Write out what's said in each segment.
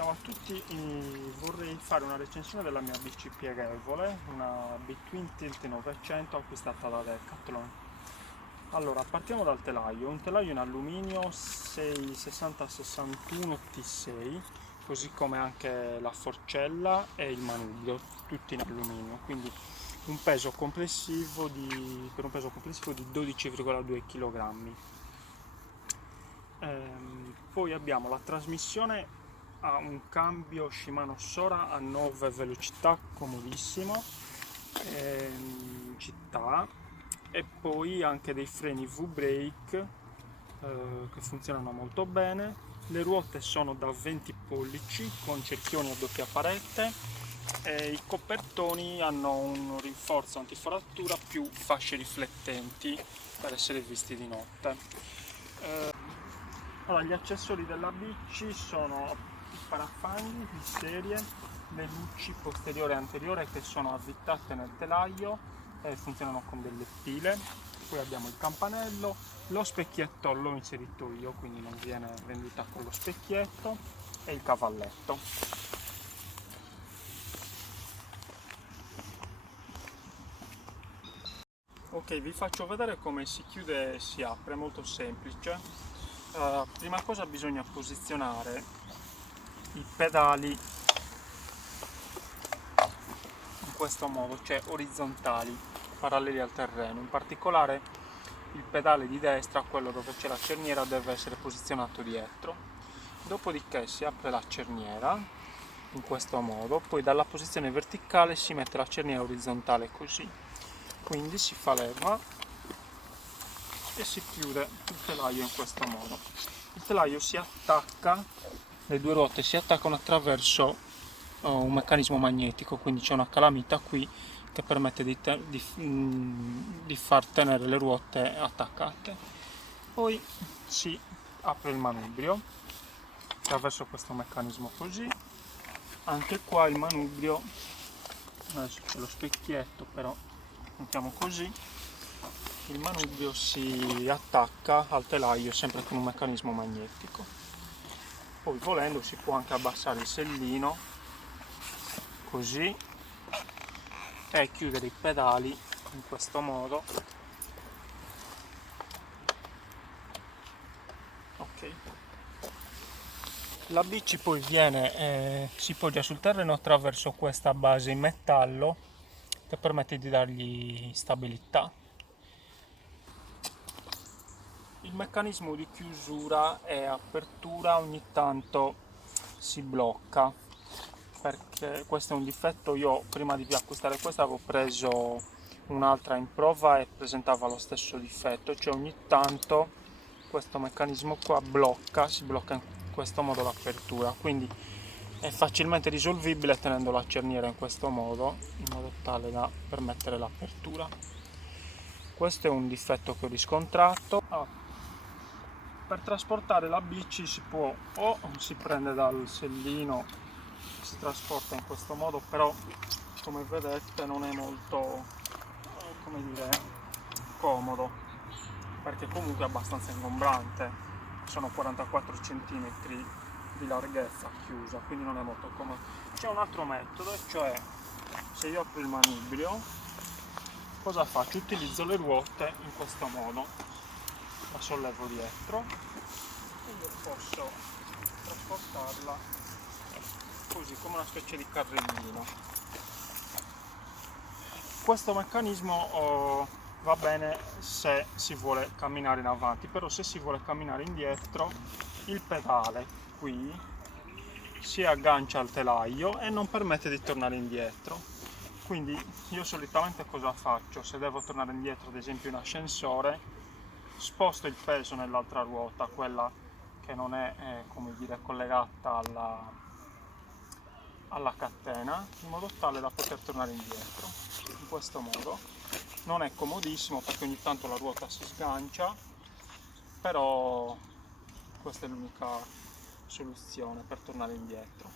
Ciao a tutti, vorrei fare una recensione della mia bici pieghevole, una Between Tilt 900 acquistata da Decathlon. Allora, partiamo dal telaio, un telaio in alluminio 660-61 T6, così come anche la forcella e il manubrio, tutti in alluminio, quindi per un peso complessivo di 12,2 kg. Poi abbiamo la trasmissione a un cambio Shimano Sora a 9 velocità, comodissimo, in città, e poi anche dei freni V-Brake che funzionano molto bene. Le ruote sono da 20 pollici con cerchioni a doppia parete e i copertoni hanno un rinforzo antifrattura più fasce riflettenti per essere visti di notte. Allora, gli accessori della bici sono i parafanghi di serie, le luci posteriore e anteriore che sono avvitate nel telaio e funzionano con delle pile. Poi abbiamo il campanello, lo specchietto l'ho inserito io, quindi non viene venduta con lo specchietto, e il cavalletto. Ok, vi faccio vedere come si chiude e si apre, è molto semplice. Prima cosa bisogna posizionare i pedali in questo modo, cioè orizzontali, paralleli al terreno. In particolare il pedale di destra, quello dove c'è la cerniera, deve essere posizionato dietro. Dopodiché si apre la cerniera in questo modo, poi dalla posizione verticale si mette la cerniera orizzontale così. Quindi si fa leva e si chiude il telaio in questo modo. Il telaio si attacca, le due ruote si attaccano attraverso un meccanismo magnetico, quindi c'è una calamita qui che permette di far tenere le ruote attaccate. Poi si apre il manubrio attraverso questo meccanismo così. Anche qua il manubrio, adesso c'è lo specchietto, però mettiamo così. Il manubrio si attacca al telaio sempre con un meccanismo magnetico. Poi volendo si può anche abbassare il sellino così e chiudere i pedali in questo modo. Ok. La bici poi si poggia sul terreno attraverso questa base in metallo che permette di dargli stabilità. Il meccanismo di chiusura e apertura ogni tanto si blocca, perché questo è un difetto. Io prima di acquistare questa avevo preso un'altra in prova e presentava lo stesso difetto, cioè ogni tanto questo meccanismo qua si blocca in questo modo l'apertura, quindi è facilmente risolvibile tenendo la cerniera in questo modo, in modo tale da permettere l'apertura. Questo è un difetto che ho riscontrato. Per trasportare la bici si prende dal sellino, si trasporta in questo modo, però come vedete non è molto, come dire, comodo, perché comunque è abbastanza ingombrante, sono 44 cm di larghezza chiusa, quindi non è molto comodo. C'è un altro metodo, cioè se io apro il manubrio, cosa faccio? Utilizzo le ruote in questo modo, la sollevo dietro e io posso trasportarla così, come una specie di carrellino. Questo meccanismo va bene se si vuole camminare in avanti, però se si vuole camminare indietro il pedale qui si aggancia al telaio e non permette di tornare indietro. Quindi io solitamente cosa faccio? Se devo tornare indietro, ad esempio in ascensore, sposto il peso nell'altra ruota, quella che non è come dire, collegata alla catena, in modo tale da poter tornare indietro. In questo modo non è comodissimo perché ogni tanto la ruota si sgancia, però questa è l'unica soluzione per tornare indietro.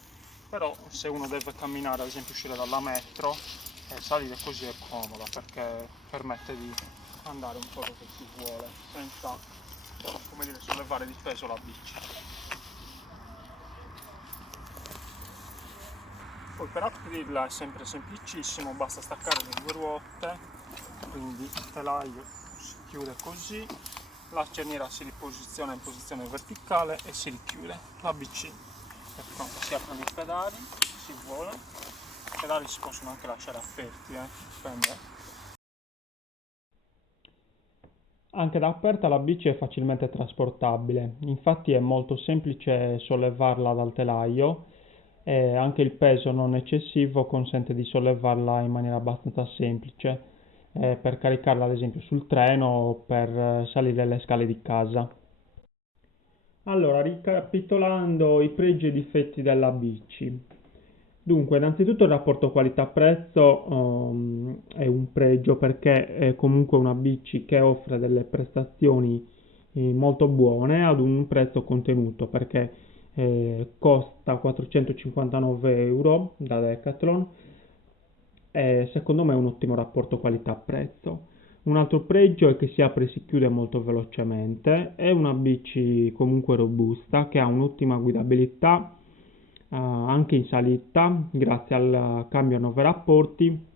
Però se uno deve camminare, ad esempio uscire dalla metro, salire così è comoda perché permette di andare un po' dove si vuole senza, come dire, sollevare di peso la bici. Poi per aprirla è sempre semplicissimo, basta staccare le due ruote, quindi il telaio si chiude così, la cerniera si riposiziona in posizione verticale e si richiude. La BC è pronta, si aprono i pedali, si vola, i pedali si possono anche lasciare aperti, dipende. Anche da aperta la bici è facilmente trasportabile, infatti è molto semplice sollevarla dal telaio e anche il peso non eccessivo consente di sollevarla in maniera abbastanza semplice per caricarla ad esempio sul treno o per salire le scale di casa. Allora, ricapitolando i pregi e i difetti della bici. Dunque, innanzitutto il rapporto qualità-prezzo è un pregio perché è comunque una bici che offre delle prestazioni molto buone ad un prezzo contenuto perché costa 459 euro da Decathlon e secondo me è un ottimo rapporto qualità-prezzo. Un altro pregio è che si apre e si chiude molto velocemente, è una bici comunque robusta che ha un'ottima guidabilità anche in salita grazie al cambio a 9 rapporti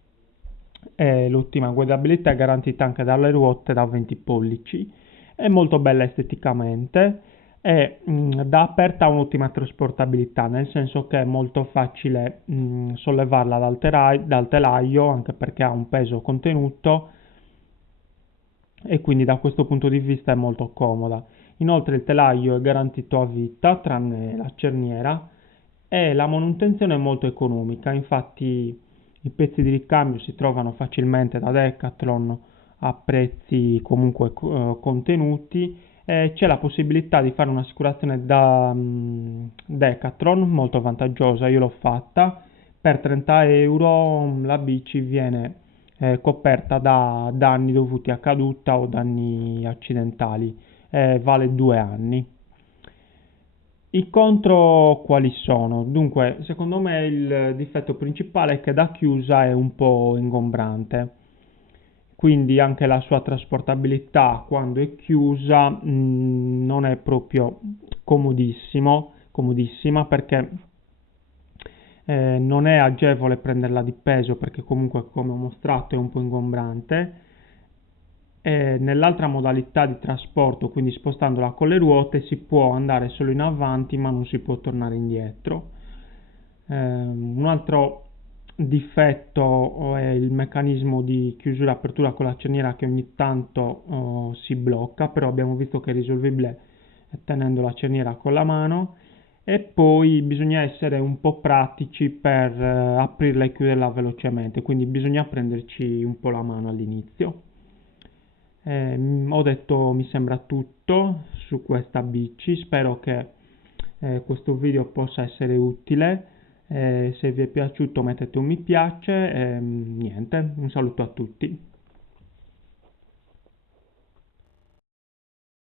e l'ottima guidabilità è garantita anche dalle ruote da 20 pollici, è molto bella esteticamente e da aperta ha un'ottima trasportabilità, nel senso che è molto facile sollevarla dal telaio anche perché ha un peso contenuto e quindi da questo punto di vista è molto comoda. Inoltre il telaio è garantito a vita tranne la cerniera e la manutenzione è molto economica, infatti i pezzi di ricambio si trovano facilmente da Decathlon a prezzi comunque contenuti e c'è la possibilità di fare un'assicurazione da Decathlon molto vantaggiosa, io l'ho fatta, per 30 euro la bici viene coperta da danni dovuti a caduta o danni accidentali, vale 2 anni. I contro quali sono? Dunque, secondo me il difetto principale è che da chiusa è un po' ingombrante, quindi anche la sua trasportabilità quando è chiusa non è proprio comodissima perché non è agevole prenderla di peso perché comunque come ho mostrato è un po' ingombrante e nell'altra modalità di trasporto, quindi spostandola con le ruote, si può andare solo in avanti ma non si può tornare indietro. Un altro difetto è il meccanismo di chiusura e apertura con la cerniera che ogni tanto si blocca, però abbiamo visto che è risolvibile tenendo la cerniera con la mano e poi bisogna essere un po' pratici per aprirla e chiuderla velocemente, quindi bisogna prenderci un po' la mano all'inizio. Ho detto mi sembra tutto su questa bici, spero che questo video possa essere utile, se vi è piaciuto mettete un mi piace e niente, un saluto a tutti.